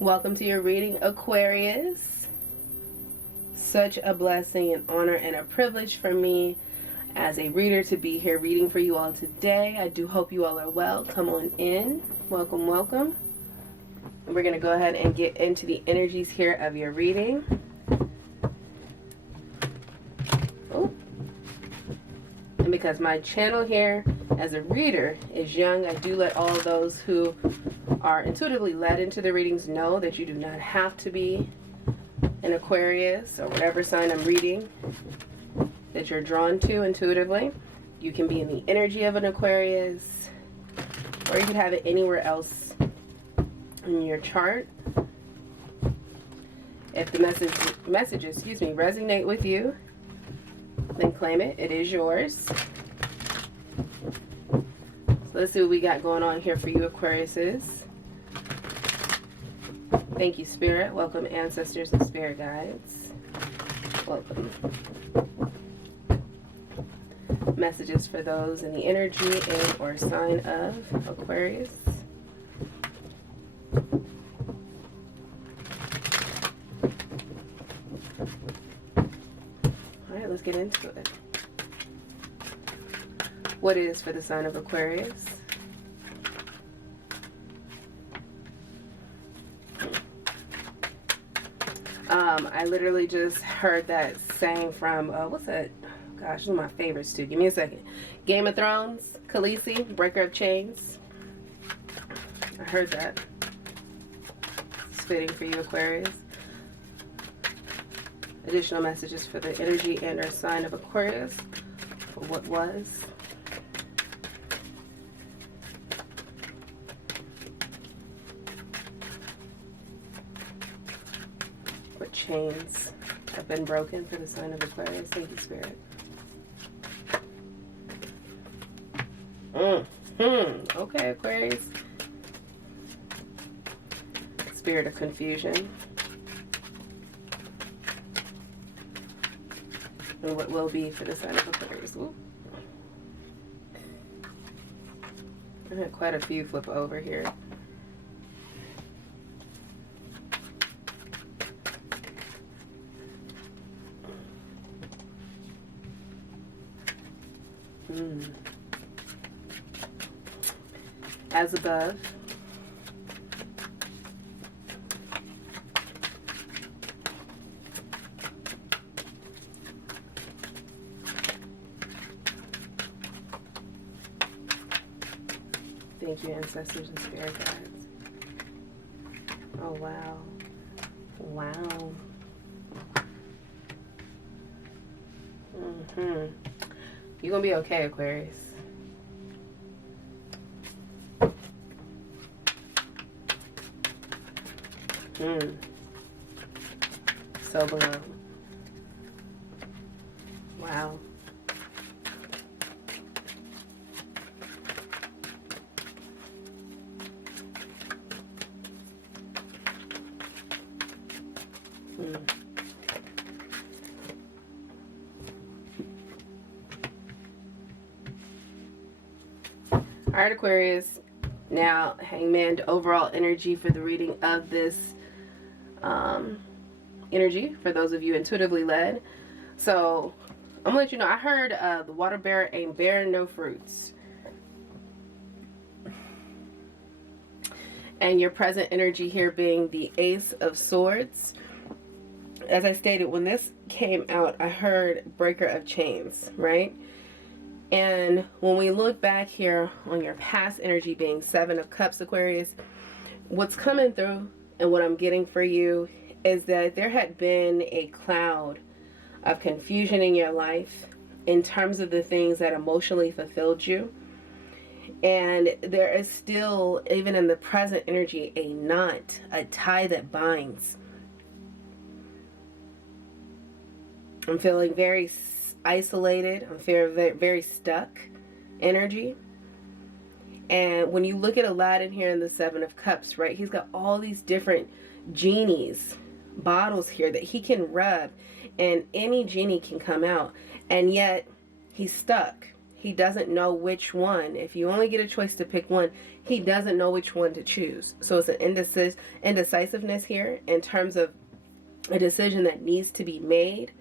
Welcome to your reading, Aquarius. Such a blessing, an honor, and a privilege for me as a reader to be here reading for you all today. I do hope you all are well. Come on in. Welcome, welcome. And we're going to go ahead and get into the energies here of your reading. Oh. And because my channel here as a reader is young, I do let all those who are intuitively led into the readings know that you do not have to be an Aquarius or whatever sign I'm reading that you're drawn to intuitively. You can be in the energy of an Aquarius, or you could have it anywhere else in your chart. If the messages resonate with you, then claim it. It is yours. So let's see what we got going on here for you, Aquariuses. Thank you, Spirit. Welcome, ancestors and spirit guides. Welcome. Messages for those in the energy and or sign of Aquarius. All right, let's get into it. What is for the sign of Aquarius? I literally just heard that saying from, what's that? Gosh, one of my favorites too. Give me a second. Game of Thrones, Khaleesi, Breaker of Chains. I heard that. It's fitting for you, Aquarius. Additional messages for the energy and or sign of Aquarius for what was. What chains have been broken for the sign of Aquarius? Thank you, Spirit. Okay, Aquarius. Spirit of confusion. And what will be for the sign of Aquarius. Ooh. I had quite a few flip over here. As above. Thank you, ancestors and spirit guides. Oh, wow. Wow. You're gonna be okay, Aquarius. So below. Wow. All right, Aquarius. Now, Hangman, overall energy for the reading of this energy for those of you intuitively led. So I'm gonna let you know, I heard the water bearer ain't bearing no fruits, and your present energy here being the Ace of Swords. As I stated, when this came out, I heard Breaker of Chains, right? And when we look back here on your past energy being Seven of Cups, Aquarius, what's coming through and what I'm getting for you is that there had been a cloud of confusion in your life in terms of the things that emotionally fulfilled you. And there is still, even in the present energy, a knot, a tie that binds. I'm feeling very isolated. I'm feeling very, very stuck energy. And when you look at Aladdin here in the Seven of Cups, right, he's got all these different genies, bottles here that he can rub, and any genie can come out, and yet he's stuck. He doesn't know which one. If you only get a choice to pick one, he doesn't know which one to choose. So it's an indecisiveness here in terms of a decision that needs to be made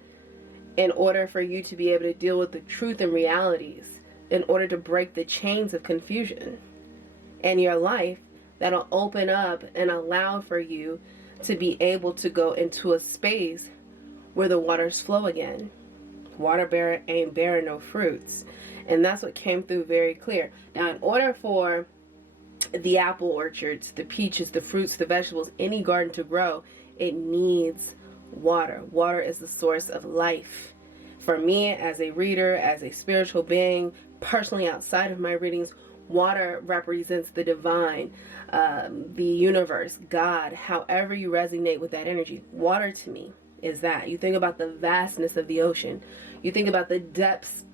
in order for you to be able to deal with the truth and realities, in order to break the chains of confusion in your life that'll open up and allow for you to be able to go into a space where the waters flow again. Water ain't bearing no fruits. And that's what came through very clear. Now, in order for the apple orchards, the peaches, the fruits, the vegetables, any garden to grow, it needs water. Water is the source of life. For me, as a reader, as a spiritual being, personally outside of my readings, water represents the divine, the universe, God, however you resonate with that energy. Water to me is that. You think about the vastness of the ocean. You think about the depths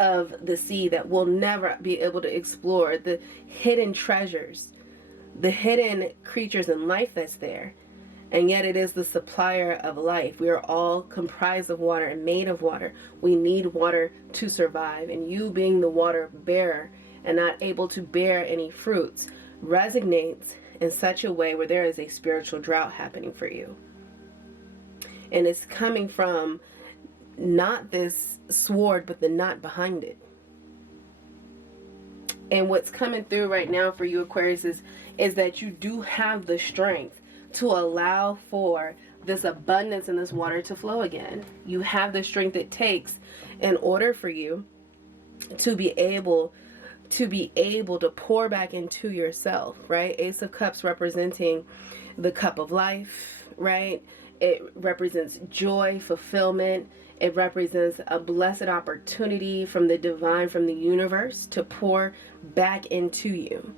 of the sea that we'll never be able to explore, the hidden treasures, the hidden creatures and life that's there. And yet it is the supplier of life. We are all comprised of water and made of water. We need water to survive. And you being the water bearer and not able to bear any fruits resonates in such a way where there is a spiritual drought happening for you. And it's coming from not this sword, but the knot behind it. And what's coming through right now for you, Aquarius, is that you do have the strength to allow for this abundance in this water to flow again. You have the strength it takes in order for you to be able to pour back into yourself, right? Ace of Cups representing the cup of life, right? It represents joy, fulfillment. It represents a blessed opportunity from the divine, from the universe, to pour back into you.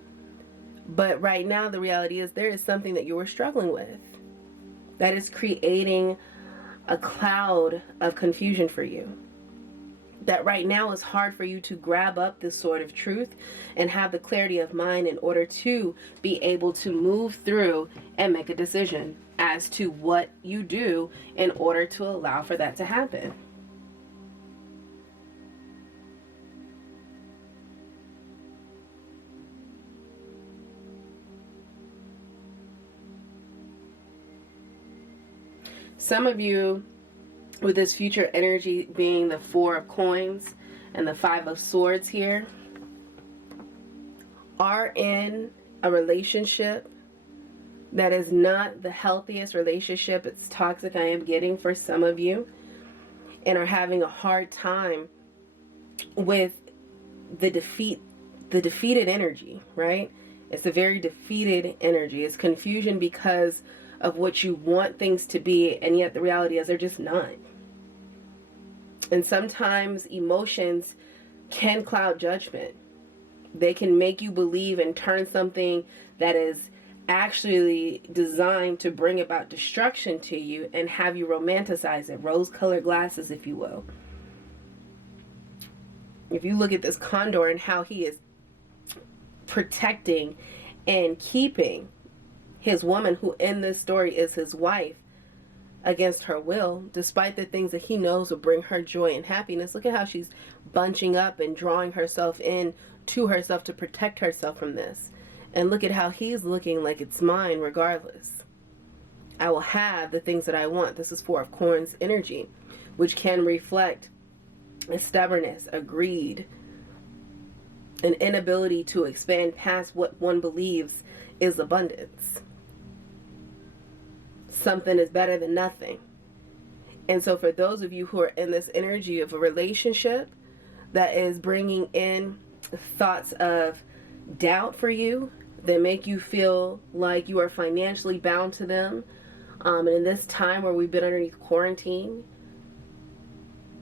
But right now, the reality is there is something that you were struggling with that is creating a cloud of confusion for you. That right now is hard for you to grab up this sword of truth and have the clarity of mind in order to be able to move through and make a decision as to what you do in order to allow for that to happen. Some of you, with this future energy being the 4 of coins and the 5 of swords here, are in a relationship that is not the healthiest relationship. It's toxic, I am getting, for some of you, and are having a hard time with the defeated energy, right? It's a very defeated energy. It's confusion because of what you want things to be, and yet the reality is they're just not. And sometimes emotions can cloud judgment. They can make you believe and turn something that is actually designed to bring about destruction to you and have you romanticize it. Rose-colored glasses, if you will. If you look at this condor and how he is protecting and keeping his woman, who in this story is his wife, against her will, despite the things that he knows will bring her joy and happiness. Look at how she's bunching up and drawing herself in to herself to protect herself from this. And look at how he's looking like it's mine regardless. I will have the things that I want. This is 4 of coins energy, which can reflect a stubbornness, a greed, an inability to expand past what one believes is abundance. Something is better than nothing. And so for those of you who are in this energy of a relationship that is bringing in thoughts of doubt for you, that make you feel like you are financially bound to them, and in this time where we've been underneath quarantine,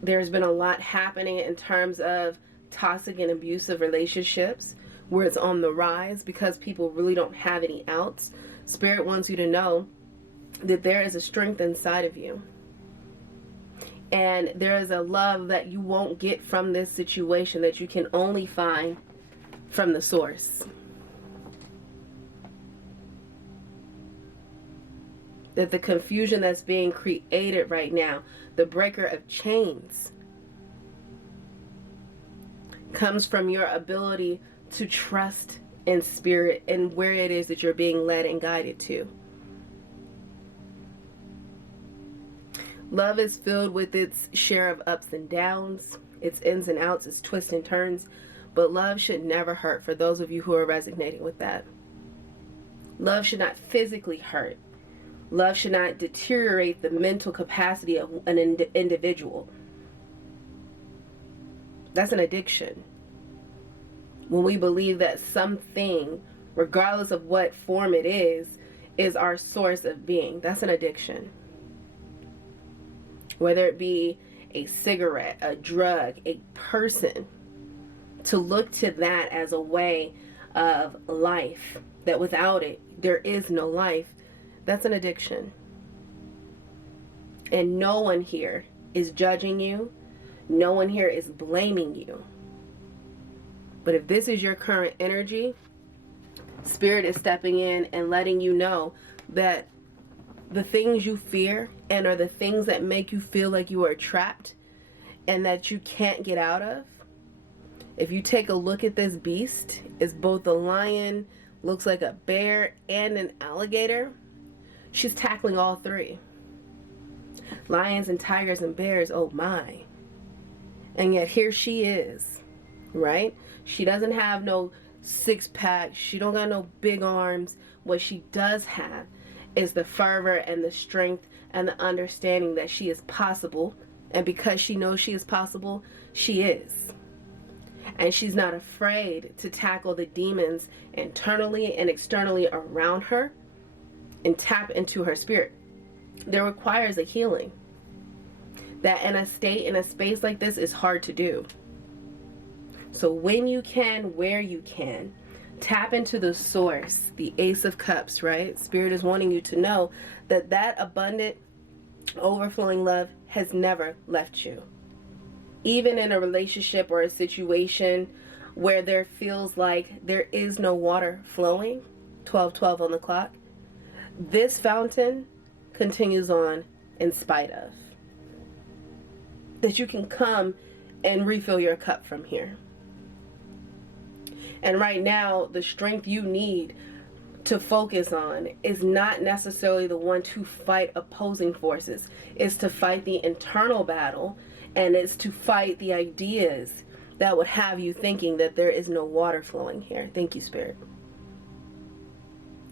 there's been a lot happening in terms of toxic and abusive relationships where it's on the rise because people really don't have any outs. Spirit wants you to know that there is a strength inside of you. And there is a love that you won't get from this situation that you can only find from the source. That the confusion that's being created right now, the breaker of chains, comes from your ability to trust in spirit and where it is that you're being led and guided to. Love is filled with its share of ups and downs, its ins and outs, its twists and turns, but love should never hurt for those of you who are resonating with that. Love should not physically hurt. Love should not deteriorate the mental capacity of an individual. That's an addiction. When we believe that something, regardless of what form it is our source of being, that's an addiction. Whether it be a cigarette, a drug, a person, to look to that as a way of life, that without it, there is no life, that's an addiction. And no one here is judging you. No one here is blaming you. But if this is your current energy, Spirit is stepping in and letting you know that the things you fear and are the things that make you feel like you are trapped and that you can't get out of. If you take a look at this beast, it's both a lion, looks like a bear, and an alligator. She's tackling all three. Lions and tigers and bears, oh my. And yet here she is, right? She doesn't have no six-pack. She don't got no big arms. What she does have is the fervor and the strength and the understanding that she is possible. And because she knows she is possible, she is. And she's not afraid to tackle the demons internally and externally around her and tap into her spirit. That requires a healing. That in a space like this is hard to do. So when you can, where you can, tap into the source, the Ace of Cups, right? Spirit is wanting you to know that that abundant, overflowing love has never left you. Even in a relationship or a situation where there feels like there is no water flowing, 12:12 on the clock, this fountain continues on in spite of. That you can come and refill your cup from here. And right now, the strength you need to focus on is not necessarily the one to fight opposing forces. It's to fight the internal battle, and it's to fight the ideas that would have you thinking that there is no water flowing here. Thank you, Spirit.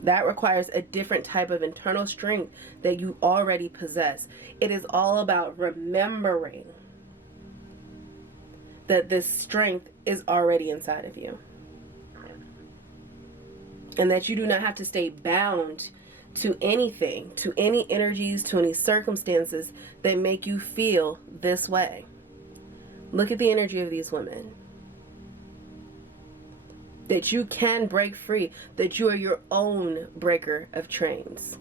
That requires a different type of internal strength that you already possess. It is all about remembering that this strength is already inside of you. And that you do not have to stay bound to anything, to any energies, to any circumstances that make you feel this way. Look at the energy of these women. That you can break free, that you are your own breaker of chains.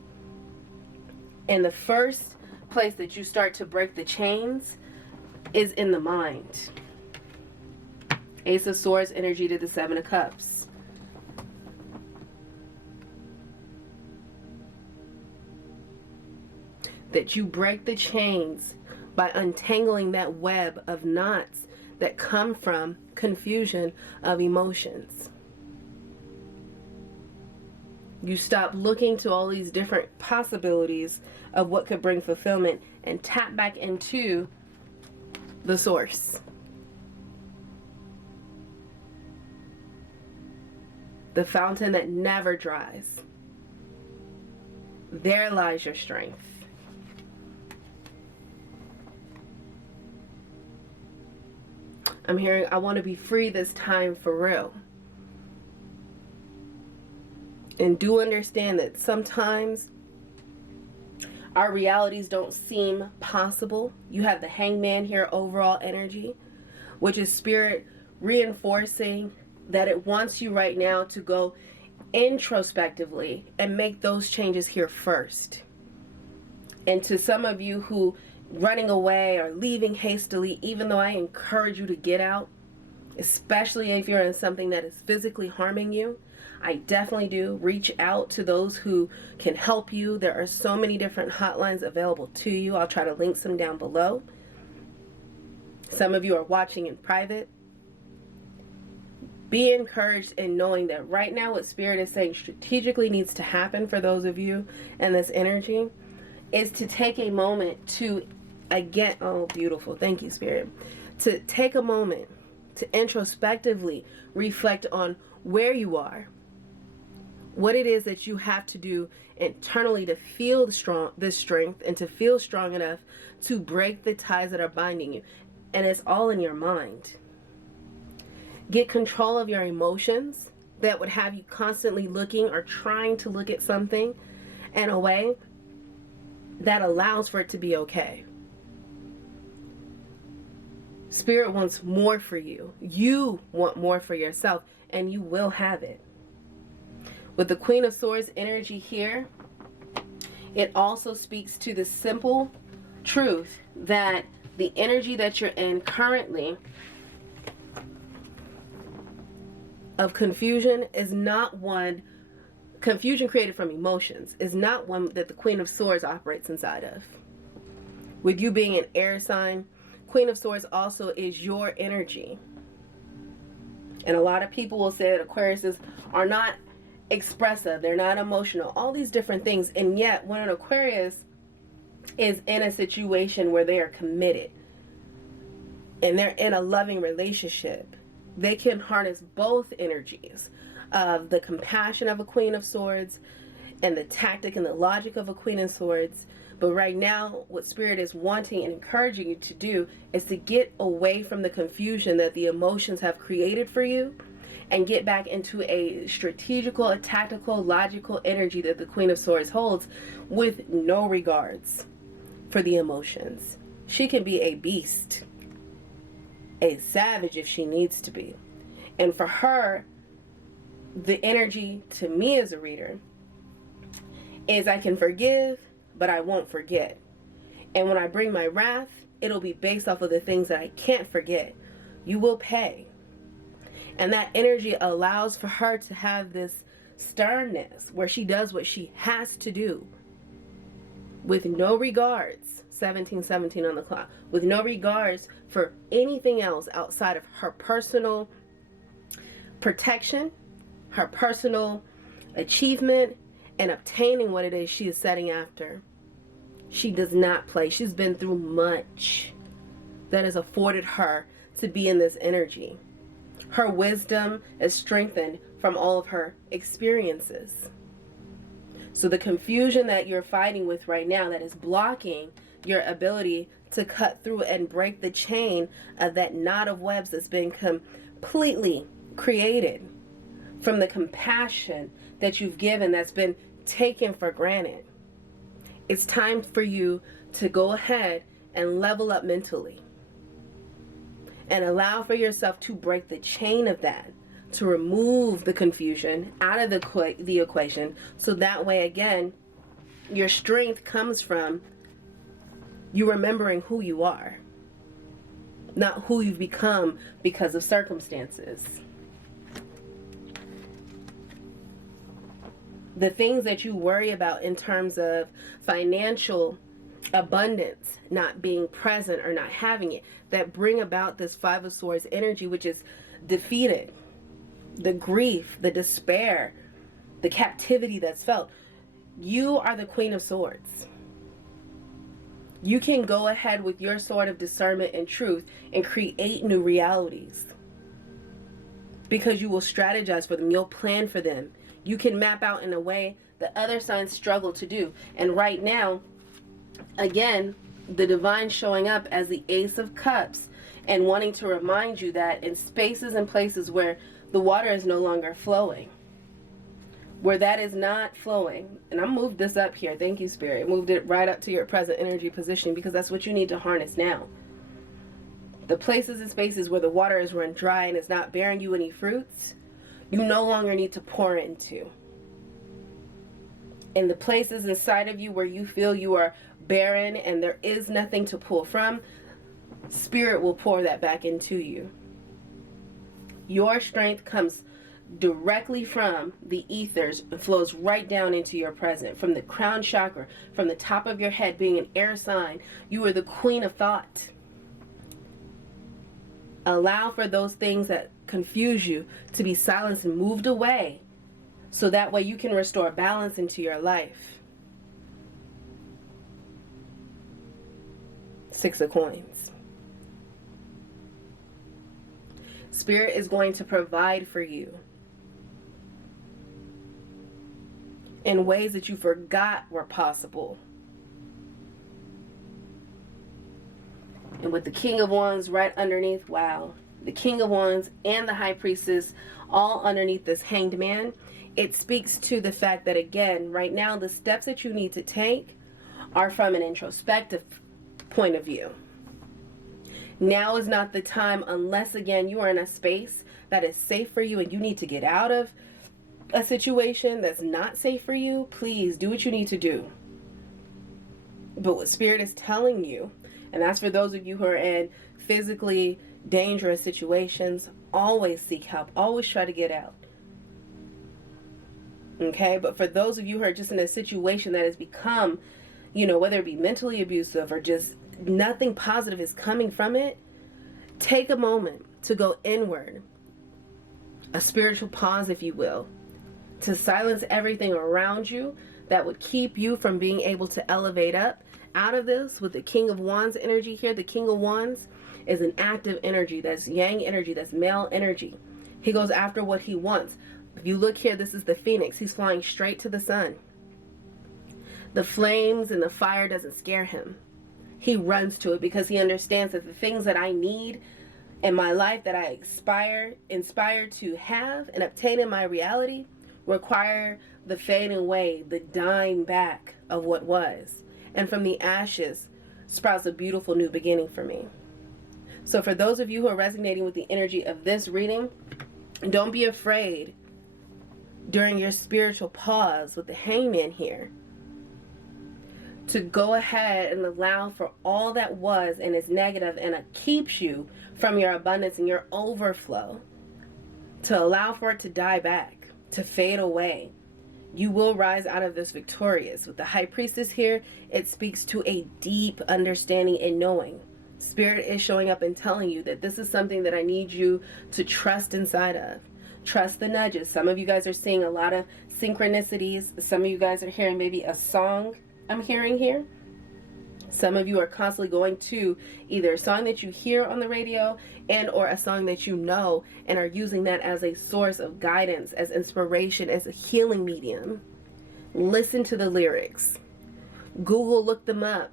And the first place that you start to break the chains is in the mind. Ace of Swords energy to the Seven of Cups. That you break the chains by untangling that web of knots that come from confusion of emotions. You stop looking to all these different possibilities of what could bring fulfillment and tap back into the source. The fountain that never dries. There lies your strength. I'm hearing, I want to be free this time for real. And do understand that sometimes our realities don't seem possible. You have the Hangman here, overall energy, which is Spirit reinforcing that it wants you right now to go introspectively and make those changes here first. And to some of you who running away or leaving hastily, even though I encourage you to get out, especially if you're in something that is physically harming you, I definitely do. Reach out to those who can help you. There are so many different hotlines available to you. I'll try to link some down below. Some of you are watching in private. Be encouraged in knowing that right now what Spirit is saying strategically needs to happen for those of you and this energy is to take a moment to, again, oh, beautiful. Thank you, Spirit. To take a moment to introspectively reflect on where you are, what it is that you have to do internally to feel this strength and to feel strong enough to break the ties that are binding you. And it's all in your mind. Get control of your emotions that would have you constantly looking or trying to look at something in a way that allows for it to be okay. Spirit wants more for you. You want more for yourself, and you will have it. With the Queen of Swords energy here, it also speaks to the simple truth that the energy that you're in currently of confusion is not one, confusion created from emotions is not one that the Queen of Swords operates inside of. With you being an air sign, Queen of Swords also is your energy. And a lot of people will say that Aquariuses are not expressive, they're not emotional, all these different things. And yet when an Aquarius is in a situation where they are committed and they're in a loving relationship, they can harness both energies of the compassion of a Queen of Swords and the tactic and the logic of a Queen of Swords. But right now, what Spirit is wanting and encouraging you to do is to get away from the confusion that the emotions have created for you and get back into a strategical, a tactical, logical energy that the Queen of Swords holds with no regards for the emotions. She can be a beast, a savage if she needs to be. And for her, the energy to me as a reader is I can forgive, but I won't forget. And when I bring my wrath, it'll be based off of the things that I can't forget. You will pay. And that energy allows for her to have this sternness where she does what she has to do with no regards, 1717 on the clock, with no regards for anything else outside of her personal protection, her personal achievement, and obtaining what it is she is setting after. She does not play. She's been through much that has afforded her to be in this energy. Her wisdom is strengthened from all of her experiences. So the confusion that you're fighting with right now that is blocking your ability to cut through and break the chain of that knot of webs that's been completely created from the compassion that you've given that's been taken for granted. It's time for you to go ahead and level up mentally and allow for yourself to break the chain of that, to remove the confusion out of the equation, so that way, again, your strength comes from you remembering who you are, not who you've become because of circumstances. The things that you worry about in terms of financial abundance not being present or not having it, that bring about this Five of Swords energy, which is defeated, the grief, the despair, the captivity that's felt. You are the Queen of Swords. You can go ahead with your sword of discernment and truth and create new realities, because you will strategize for them. You'll plan for them. You can map out in a way that other signs struggle to do. And right now, again, the divine showing up as the Ace of Cups and wanting to remind you that in spaces and places where the water is no longer flowing, where that is not flowing, and I moved this up here, thank you, Spirit, moved it right up to your present energy position, because that's what you need to harness now. The places and spaces where the water is run dry and is not bearing you any fruits, you no longer need to pour into. In the places inside of you where you feel you are barren and there is nothing to pull from, Spirit will pour that back into you. Your strength comes directly from the ethers and flows right down into your present, from the crown chakra, from the top of your head. Being an air sign, you are the queen of thought. Allow for those things that confuse you, to be silenced and moved away, so that way you can restore balance into your life. 6 of Coins. Spirit is going to provide for you in ways that you forgot were possible. And with the King of Wands right underneath, wow, the King of Wands and the High Priestess all underneath this Hanged Man, it speaks to the fact that, again, right now, the steps that you need to take are from an introspective point of view. Now is not the time, unless, again, you are in a space that is safe for you and you need to get out of a situation that's not safe for you. Please do what you need to do. But what Spirit is telling you, and that's for those of you who are in physically dangerous situations, always seek help. Always try to get out. Okay? But for those of you who are just in a situation that has become, you know, whether it be mentally abusive or just nothing positive is coming from it, take a moment to go inward. A spiritual pause, if you will, to silence everything around you that would keep you from being able to elevate up out of this. With the King of Wands energy here, the King of Wands is an active energy. That's yang energy. That's male energy. He goes after what he wants. If you look here, this is the Phoenix. He's flying straight to the sun. The flames and the fire doesn't scare him. He runs to it because he understands that the things that I need in my life, that I inspire to have and obtain in my reality, require the fading away, the dying back of what was. And from the ashes sprouts a beautiful new beginning for me. So for those of you who are resonating with the energy of this reading, don't be afraid during your spiritual pause with the Hangman here to go ahead and allow for all that was and is negative and it keeps you from your abundance and your overflow, to allow for it to die back, to fade away. You will rise out of this victorious. With the High Priestess here, it speaks to a deep understanding and knowing. Spirit is showing up and telling you that this is something that I need you to trust inside of. Trust the nudges. Some of you guys are seeing a lot of synchronicities. Some of you guys are hearing maybe a song I'm hearing here. Some of you are constantly going to either a song that you hear on the radio and or a song that you know and are using that as a source of guidance, as inspiration, as a healing medium. Listen to the lyrics. Google, look them up.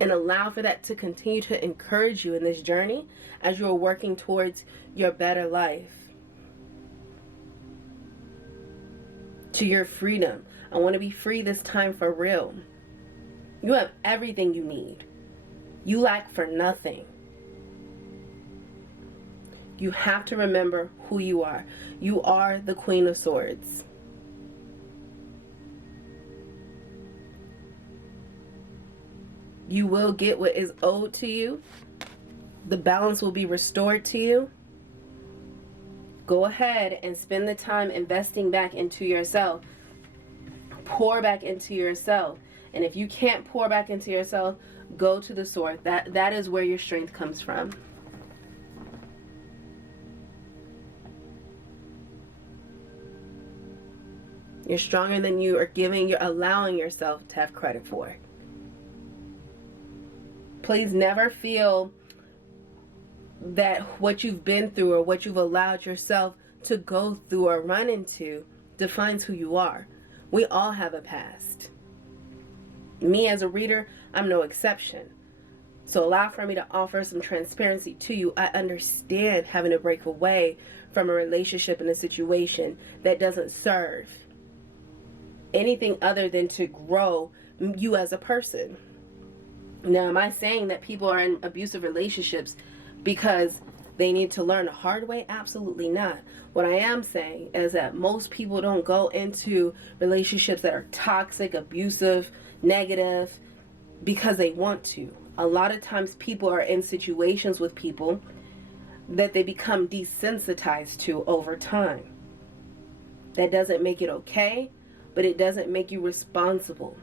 And allow for that to continue to encourage you in this journey as you are working towards your better life. To your freedom. I want to be free this time for real. You have everything you need. You lack for nothing. You have to remember who you are. You are the Queen of Swords. You will get what is owed to you. The balance will be restored to you. Go ahead and spend the time investing back into yourself. Pour back into yourself. And if you can't pour back into yourself, go to the sword. That is where your strength comes from. You're stronger than you are giving, you're allowing yourself to have credit for. Please never feel that what you've been through or what you've allowed yourself to go through or run into defines who you are. We all have a past. Me as a reader, I'm no exception. So allow for me to offer some transparency to you. I understand having to break away from a relationship and a situation that doesn't serve anything other than to grow you as a person. Now, am I saying that people are in abusive relationships because they need to learn the hard way? Absolutely not. What I am saying is that most people don't go into relationships that are toxic, abusive, negative because they want to. A lot of times people are in situations with people that they become desensitized to over time. That doesn't make it okay, but it doesn't make you responsible.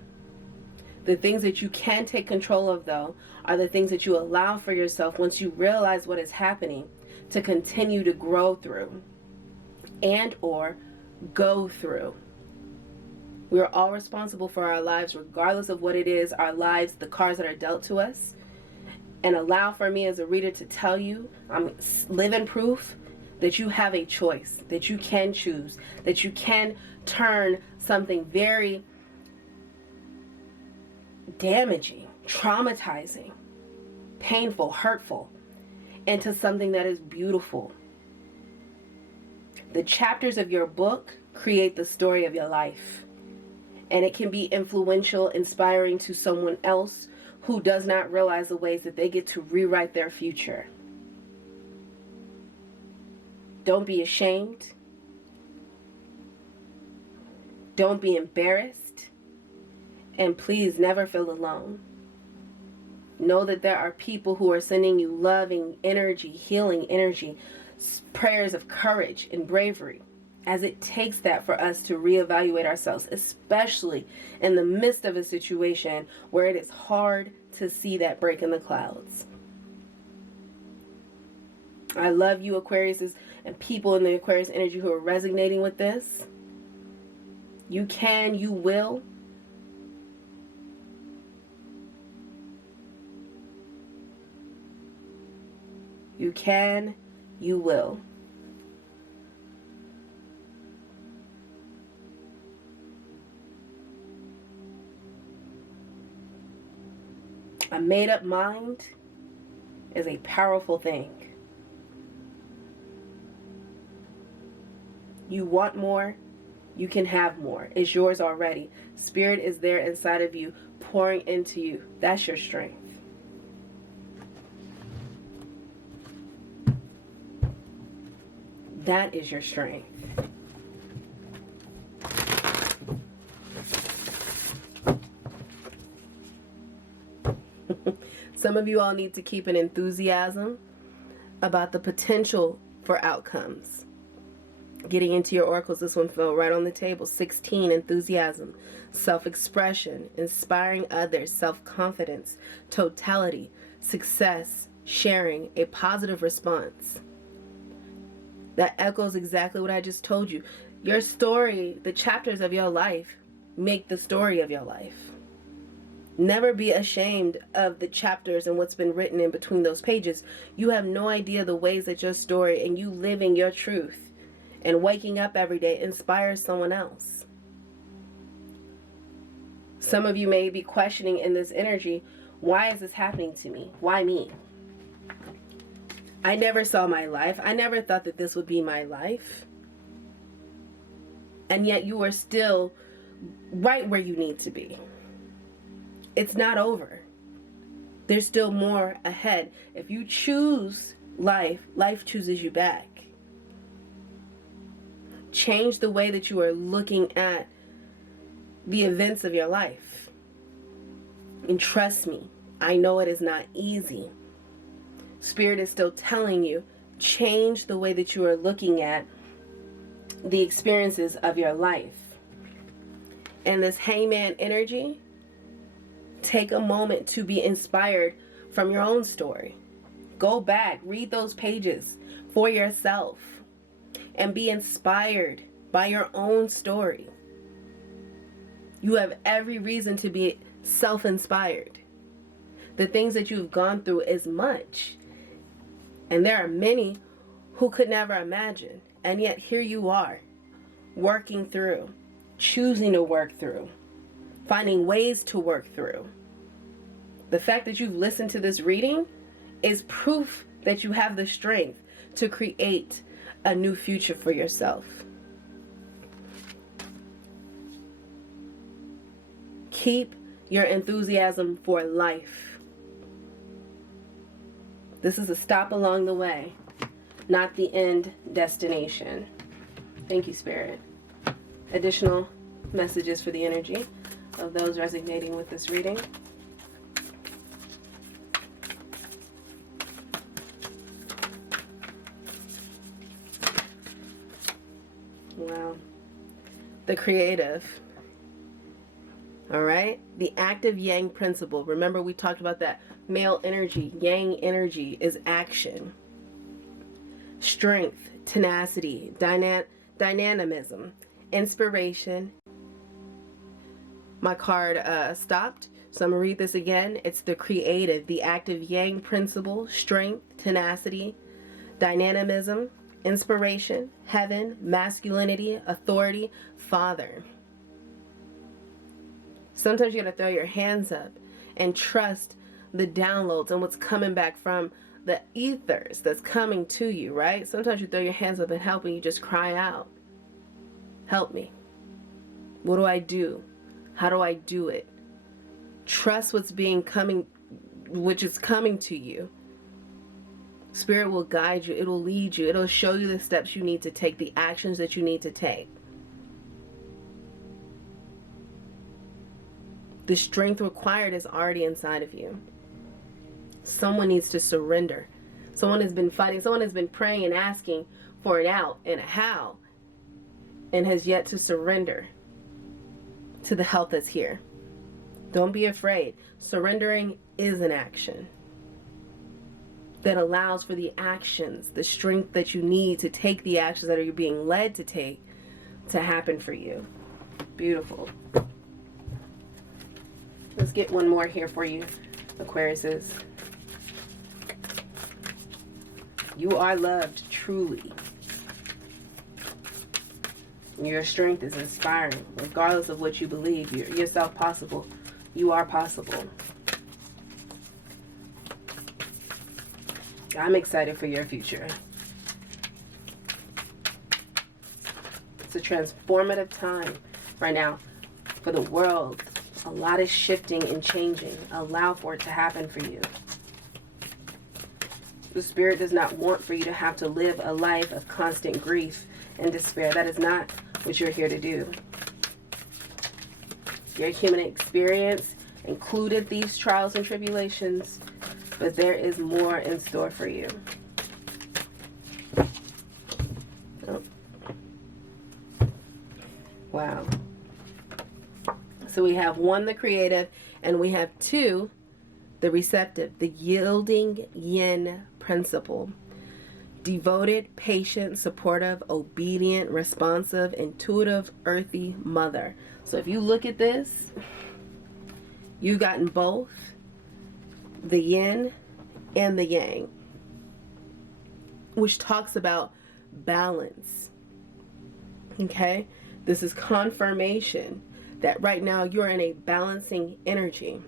The things that you can take control of, though, are the things that you allow for yourself once you realize what is happening, to continue to grow through and or go through. We are all responsible for our lives, regardless of what it is, our lives, the cards that are dealt to us. And allow for me as a reader to tell you, I'm living proof that you have a choice, that you can choose, that you can turn something very damaging, traumatizing, painful, hurtful, into something that is beautiful. The chapters of your book create the story of your life. And it can be influential, inspiring to someone else who does not realize the ways that they get to rewrite their future. Don't be ashamed. Don't be embarrassed. And please never feel alone. Know that there are people who are sending you loving energy, healing energy, prayers of courage and bravery, as it takes that for us to reevaluate ourselves, especially in the midst of a situation where it is hard to see that break in the clouds. I love you, Aquariuses, and people in the Aquarius energy who are resonating with this. You can, you will. You can, you will. A made-up mind is a powerful thing. You want more, you can have more. It's yours already. Spirit is there inside of you, pouring into you. That's your strength. That is your strength. Some of you all need to keep an enthusiasm about the potential for outcomes. Getting into your oracles, this one fell right on the table. 16, enthusiasm, self-expression, inspiring others, self-confidence, totality, success, sharing, a positive response. That echoes exactly what I just told you. Your story, the chapters of your life, make the story of your life. Never be ashamed of the chapters and what's been written in between those pages. You have no idea the ways that your story and you living your truth and waking up every day inspires someone else. Some of you may be questioning in this energy, why is this happening to me? Why me? I never saw my life. I never thought that this would be my life. And yet you are still right where you need to be. It's not over. There's still more ahead. If you choose life, life chooses you back. Change the way that you are looking at the events of your life. And trust me, I know it is not easy. Spirit is still telling you, change the way that you are looking at the experiences of your life. And this hangman energy, take a moment to be inspired from your own story. Go back, read those pages for yourself, and be inspired by your own story. You have every reason to be self-inspired. The things that you've gone through is much. And there are many who could never imagine. And yet here you are, working through, choosing to work through, finding ways to work through. The fact that you've listened to this reading is proof that you have the strength to create a new future for yourself. Keep your enthusiasm for life. This is a stop along the way, not the end destination. Thank you, Spirit. Additional messages for the energy of those resonating with this reading. Wow. The creative. All right. The active yang principle. Remember we talked about that male energy. Yang energy is action. strength, tenacity, dynamism, inspiration. My card stopped, so I'm going to read this again. It's the creative, the active yang principle, strength, tenacity, dynamism, inspiration, heaven, masculinity, authority, father. Sometimes you got to throw your hands up and trust the downloads and what's coming back from the ethers that's coming to you, right? Sometimes you throw your hands up and help and you just cry out, help me. What do I do? How do I do it? Trust what's which is coming to you. Spirit will guide you. It'll lead you. It'll show you the steps you need to take, the actions that you need to take. The strength required is already inside of you. Someone needs to surrender. Someone has been fighting. Someone has been praying and asking for an out and a how, and has yet to surrender to the help that's here. Don't be afraid. Surrendering is an action that allows for the actions, the strength that you need to take the actions that are being led to take to happen for you. Beautiful. Let's get one more here for you, Aquariuses. You are loved, truly. Your strength is inspiring. Regardless of what you believe, you're yourself possible. You are possible. I'm excited for your future. It's a transformative time right now for the world. A lot is shifting and changing. Allow for it to happen for you. The Spirit does not want for you to have to live a life of constant grief and despair. That is not what you're here to do. Your human experience included these trials and tribulations, but there is more in store for you. Oh. Wow. So we have 1, the creative, and we have 2, the receptive, the yielding yin principle. Devoted, patient, supportive, obedient, responsive, intuitive, earthy mother. So if you look at this, you've gotten both the yin and the yang, which talks about balance. Okay? This is confirmation that right now you're in a balancing energy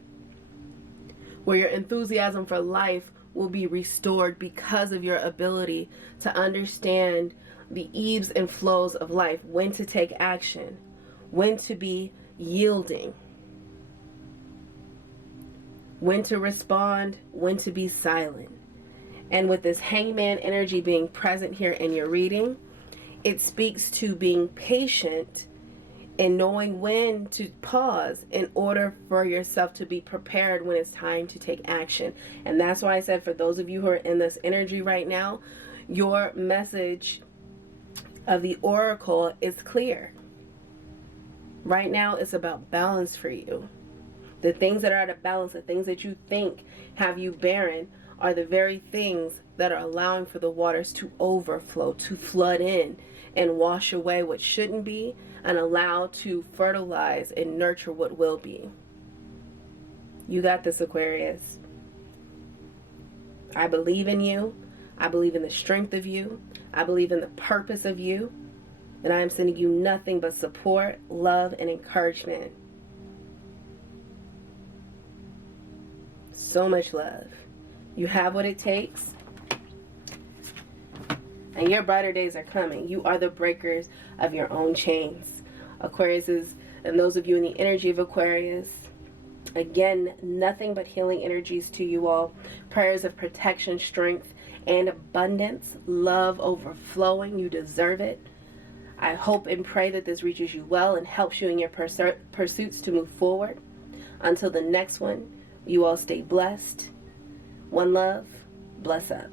where your enthusiasm for life will be restored because of your ability to understand the ebbs and flows of life, when to take action, when to be yielding, when to respond, when to be silent. And with this hangman energy being present here in your reading, it speaks to being patient and knowing when to pause in order for yourself to be prepared when it's time to take action. And that's why I said, for those of you who are in this energy right now, your message of the oracle is clear. Right now it's about balance for you. The things that are out of balance, the things that you think have you barren, are the very things that are allowing for the waters to overflow, to flood in and wash away what shouldn't be, and allow to fertilize and nurture what will be. You got this, Aquarius. I believe in you. I believe in the strength of you. I believe in the purpose of you. And I am sending you nothing but support, love, and encouragement. So much love. You have what it takes. And your brighter days are coming. You are the breakers of your own chains. Aquariuses, and those of you in the energy of Aquarius, again, nothing but healing energies to you all. Prayers of protection, strength, and abundance. Love overflowing. You deserve it. I hope and pray that this reaches you well and helps you in your pursuits to move forward. Until the next one, you all stay blessed. One love. Bless up.